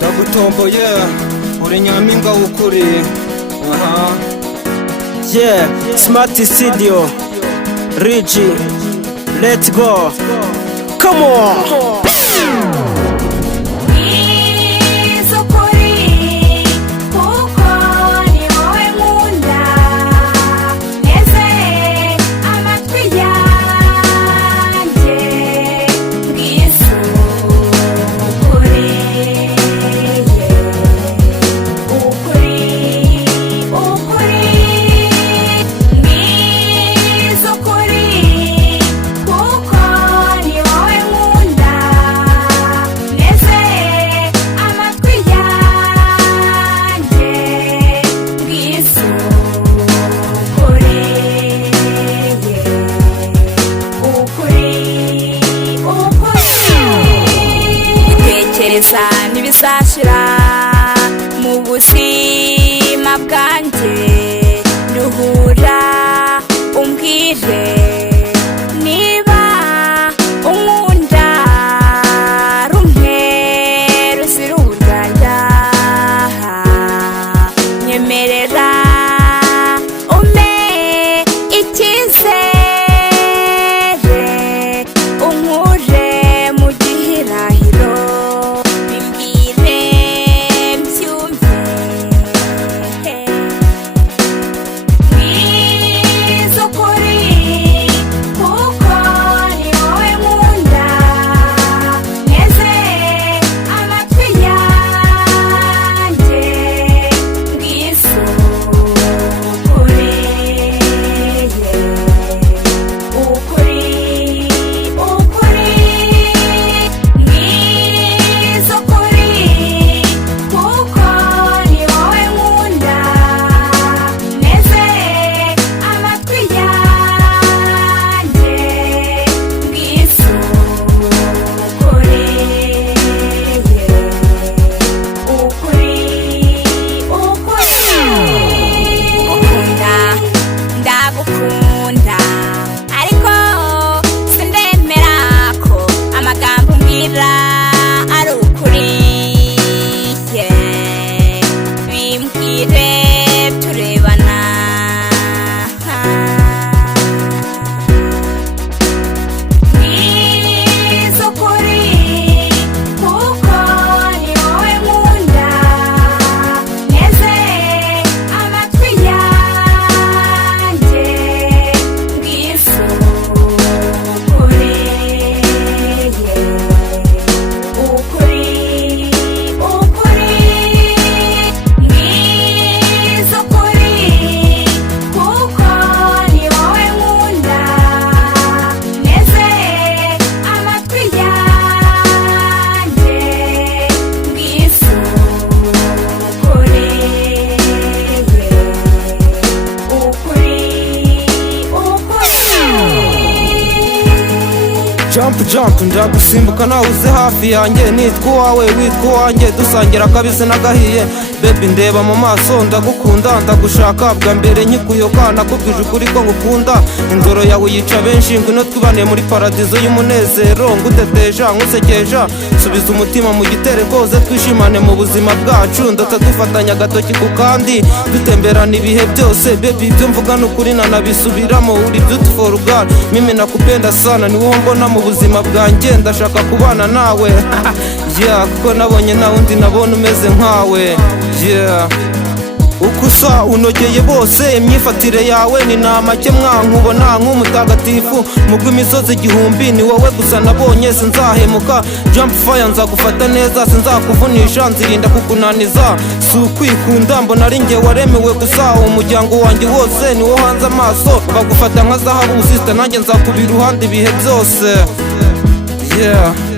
ndagutomboye uri nyampinga w'ukuri. Yeah, Smart Studio, Rigi, let's go, come on. Ntibizashira mu buzima bwanjye, duhura umbwire niba unkunda rumwe ruzira uburyarya. Nyemerera umpe icyizere, unkure mu gihirahiro. Jump ndagusimbuka nawe uze hafi yanjye, nitwa uwawe witwa uwanjye, dusangira akabisi n'agahiye. Baby ndeba mu maso ndagukunda, ndagushaka bwa mbere nkikuyoka, nakubwije ukuri ko ngukunda. Indoro yawe yica benshi, ngwino twibane muri paradizo y'umunezero, ngutetesha nkusekesha, subiza umutima mu gitereko, ze twishimane mu buzima bwacu, ndota dufatanya agatoki ku kandi, dutemberana ibihe byose. Baby ibyo mvuga n'ukuri nanabisubiramo, uri beautiful girl, mimi nakupenda sana, ni wowe mbona mu buzima bwanjye, ndashaka kubana nawe. Yeah, kuko nabonye nta wundi nabona umeze nkawe. Yeah, uko usa unogeye bose, imyifatire yawe ni namake mwankubona nk'umutagatifu mu rw'imisozi igihumbi, ni wowe gusa nabonye sinzahemuka. Jump fire nzagufata neza, sinzakuvunisha, nzirinda kukunaniza. Si ukwikunda mbona ari njye waremewe gusa, umuryango wanjye wose ni wo hanze amaso, bagufata nka zahabu sister, nanjye nzakubira iruhande ibihe byose. Yeah.